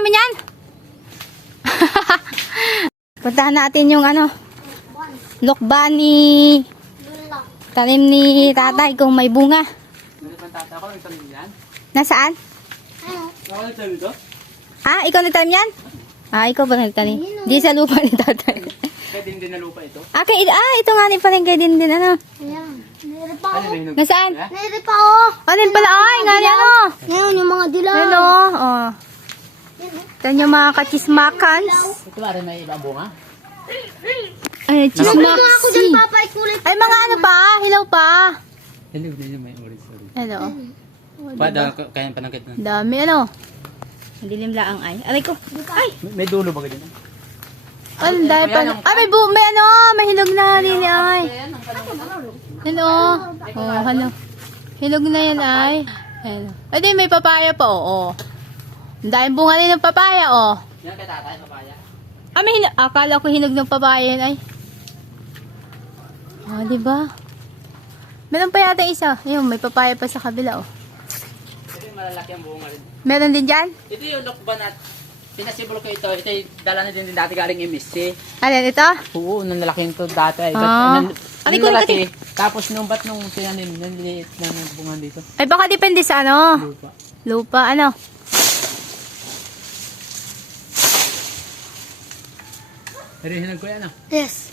mo yan? Puntahan natin yung ano, lokban ni tanim ni tatay kung may bunga. Nasaan? Ah, ikaw nagtanim yan? Ah, ikaw ba nagtanim? Di sa lupa ni tatay. Kaya din na lupa ito? Ito nga rin pala kay din ano. Ayan. Naripa ako. Nasaan? Naripa ako. Alin pala? Ay, nga rin ano. Ngayon, yung mga dilaw. Hello. Oh. Ito yung mga kachismakans. Ito ba rin may ibang bunga? Ay, Mga ako dyan, chismaksi. papa, ay kulay. Ay, mga ano pa? Hilaw pa. Hello, hindi may orange. Hello. Pada, kaya panangkit na. Dami ano. Dilim lang ay. Aray ko. Ay. May dulo ba ganyan? Ano, dahil pa. Ay, may ano. May hilog na rin ay. Hello. Oh, hello. Hilog na yan ay. Hello. Ay, di, may papaya pa, oo. Dahil bunga rin ng papaya, oh. Yan kay tatay, papaya. Ah, may hinog. Akala ko hinog ng papaya yan ay. Ah, diba? Meron pa yata isa. Ayun, may papaya pa sa kabila, oh. Ito yung malalaki ang bunga rin. Meron din dyan? Ito yung lokban at pinasibol ko ito. Ito yung dala na din dati galing MSC. Alin, ito? Oo, nung lalaki ito dati. Ah. Nung lalaki. Tapos nung ba't nung tinanim, nanliliit na ng bunga dito. Ay, baka depende sa ano? Lupa. Lupa, ano? Pero hinag ko yan ah. Yes.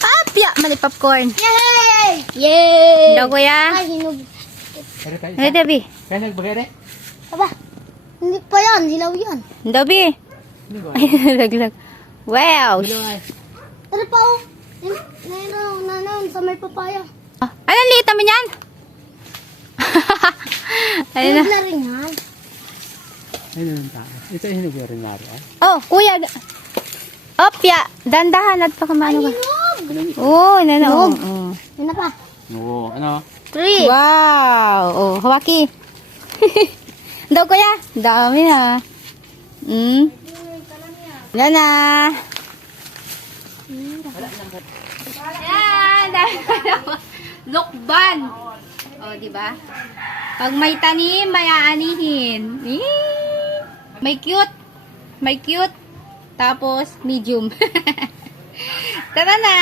Apya! Mali popcorn. Yay! Yay! Daw kuya. Ay, hinog. Pero kayo Ay, Dabi. Kaya nagbagay rin? Aba, hindi pa yan. Hilaw yan. Dabi. Hindi ko. Ay, nalaglag. Wow! Hello ay. Naripa ako. Nanon, sa may papaya. Ay, ang liit naman yan! Ayun na. Hinog na rin yan. Ayun ang tao. Ito yung hinag rin nari ay. Oh, kuya. Opya! Dandahan at pakamano ka. Hinog! Oh, nanaog. Yan na pa. Oo, ano? 3. Wow! Oh, hawaki. Daw kuya. Dami na. Wala na. Ayan, dami na. Lukban. Oh, di ba? Pag may tanim, may aanihin. May cute. May cute. Tapos, medium. Tara na!